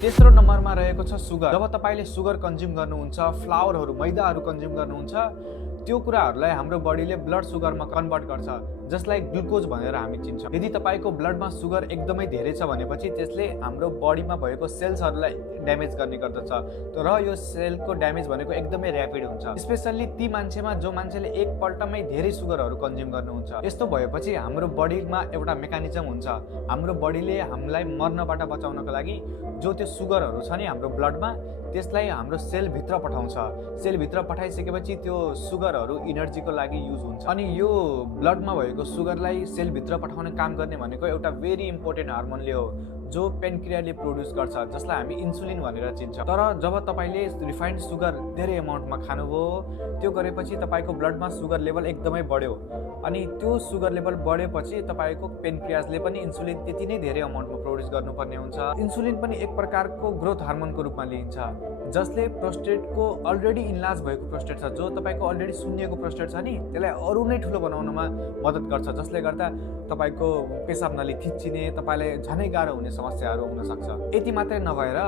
तेस्रो नम्बरमा रहेको छ सुगर। जब तपाईले सुगर कन्ज्युम गर्नुहुन्छ, फ्लावरहरू, मैदाहरू कन्ज्युम गर्नुहुन्छ, त्यो कुराहरूलाई हाम्रो बडीले ब्लड सुगरमा कन्भर्ट गर्छ, जसलाई ग्लुकोज भनेर हामी चिन्छौँ। यदि तपाईको ब्लडमा सुगर एकदमै धेरै छ भनेपछि त्यसले हाम्रो बडीमा भएको सेल्सहरूलाई ड्यामेज गर्ने गर्दछ, र यो सेलको ड्यामेज भनेको एकदमै ऱ्यापिड हुन्छ, स्पेसल्ली ती मान्छेमा जो मान्छेले एकपल्टमै धेरै सुगरहरू कन्ज्युम गर्नुहुन्छ। यस्तो भएपछि हाम्रो बडीमा एउटा मेकानिजम हुन्छ, हाम्रो बडीले हामीलाई मर्नबाट बचाउनको लागि जो त्यो सुगरहरू छ नि हाम्रो ब्लडमा, त्यसलाई हाम्रो सेलभित्र पठाउँछ। सेलभित्र पठाइसकेपछि त्यो सुगरहरू इनर्जीको लागि युज हुन्छ, अनि यो ब्लडमा भएको सुगरलाई सेलभित्र पठाउने काम गर्ने भनेको एउटा भेरी इम्पोर्टेन्ट हार्मोनले हो, जो पेनक्रियाले प्रोड्युस गर्छ, जसलाई हामी इन्सुलिन भनेर चिन्छौँ। तर जब तपाईँले रिफाइन्ड सुगर धेरै एमाउन्टमा खानुभयो, त्यो गरेपछि तपाईँको ब्लडमा सुगर लेभल एकदमै बढ्यो, अनि त्यो सुगर लेभल बढेपछि तपाईँको पेनक्रियाजले पनि इन्सुलिन त्यति नै धेरै एमाउन्टमा प्रोड्युस गर्नुपर्ने हुन्छ। इन्सुलिन पनि एक प्रकारको ग्रोथ हार्मोनको रूपमा लिइन्छ, जसले प्रोस्टेटको अलरेडी इन्लार्ज भएको प्रोस्टेट छ, जो तपाईँको अलरेडी सुन्निएको प्रोस्टेट छ नि, त्यसलाई अरू नै ठुलो बनाउनमा मद्दत गर्छ, जसले गर्दा तपाईँको पेसाब नली थिच्चिने, तपाईँलाई झनै गाह्रो हुने समस्याहरू हुन सक्छ। यति मात्रै नभएर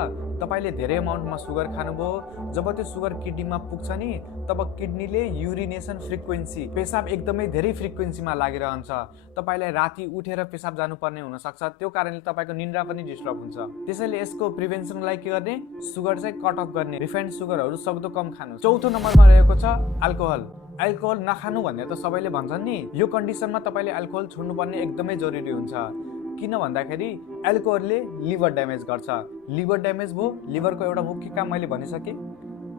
तपाईँले धेरै एमाउन्टमा सुगर खानुभयो, जब त्यो सुगर किडनीमा पुग्छ नि, तब किडनीले युरिनेसन फ्रिक्वेन्सी, पेसाब एकदमै धेरै फ्रिक्वेन्सीमा लागिरहन्छ, तपाईँलाई राति उठेर पेसाब जानुपर्ने हुनसक्छ, त्यो कारणले तपाईँको निन्द्रा पनि डिस्टर्ब हुन्छ। त्यसैले यसको प्रिभेन्सनलाई के गर्ने, सुगर चाहिँ कट अफ गर्ने, रिफाइन्ड सुगरहरू सक्दो कम खानु। चौथो नम्बरमा रहेको छ अल्कोहल। अल्कोहल नखानु भन्ने त सबैले भन्छन् नि, यो कन्डिसनमा तपाईँले अल्कोहल छोड्नुपर्ने एकदमै जरुरी हुन्छ। किन भन्दाखेरि अल्कोहलले लिभर ड्यामेज गर्छ। लिभर ड्यामेज भयो, लिभरको एउटा मुख्य काम मैले भनिसकेँ,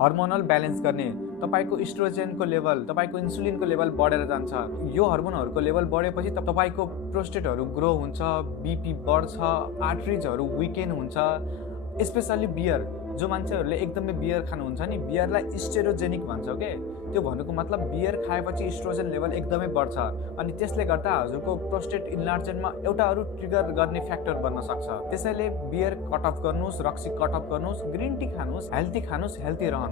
हर्मोनल ब्यालेन्स गर्ने। तपाईँको इस्ट्रोजेनको लेभल, तपाईँको इन्सुलिनको लेभल बढेर जान्छ। यो हर्मोनहरूको लेभल बढेपछि तपाईँको प्रोस्टेटहरू ग्रो हुन्छ, बिपी बढ्छ, आर्टरिजहरू विकेन हुन्छ। स्पेसल्ली बियर, जो मान्छेहरूले एकदमै बियर खानुहुन्छ नि, बियरलाई स्टेरोजेनिक भन्छौँ के, त्यो भन्नुको मतलब बियर खाएपछि इस्ट्रोजन लेभल एकदमै बढ्छ, अनि त्यसले गर्दा हजुरको प्रोस्टेट इन्लार्जमेन्टमा एउटा अरू ट्रिगर गर्ने फ्याक्टर बन्न सक्छ। त्यसैले बियर कट अफ गर्नुहोस्, रक्सी कट अफ गर्नुहोस्, ग्रिन टी खानुहोस्, हेल्दी खानुहोस्, हेल्दी रहनुहोस्।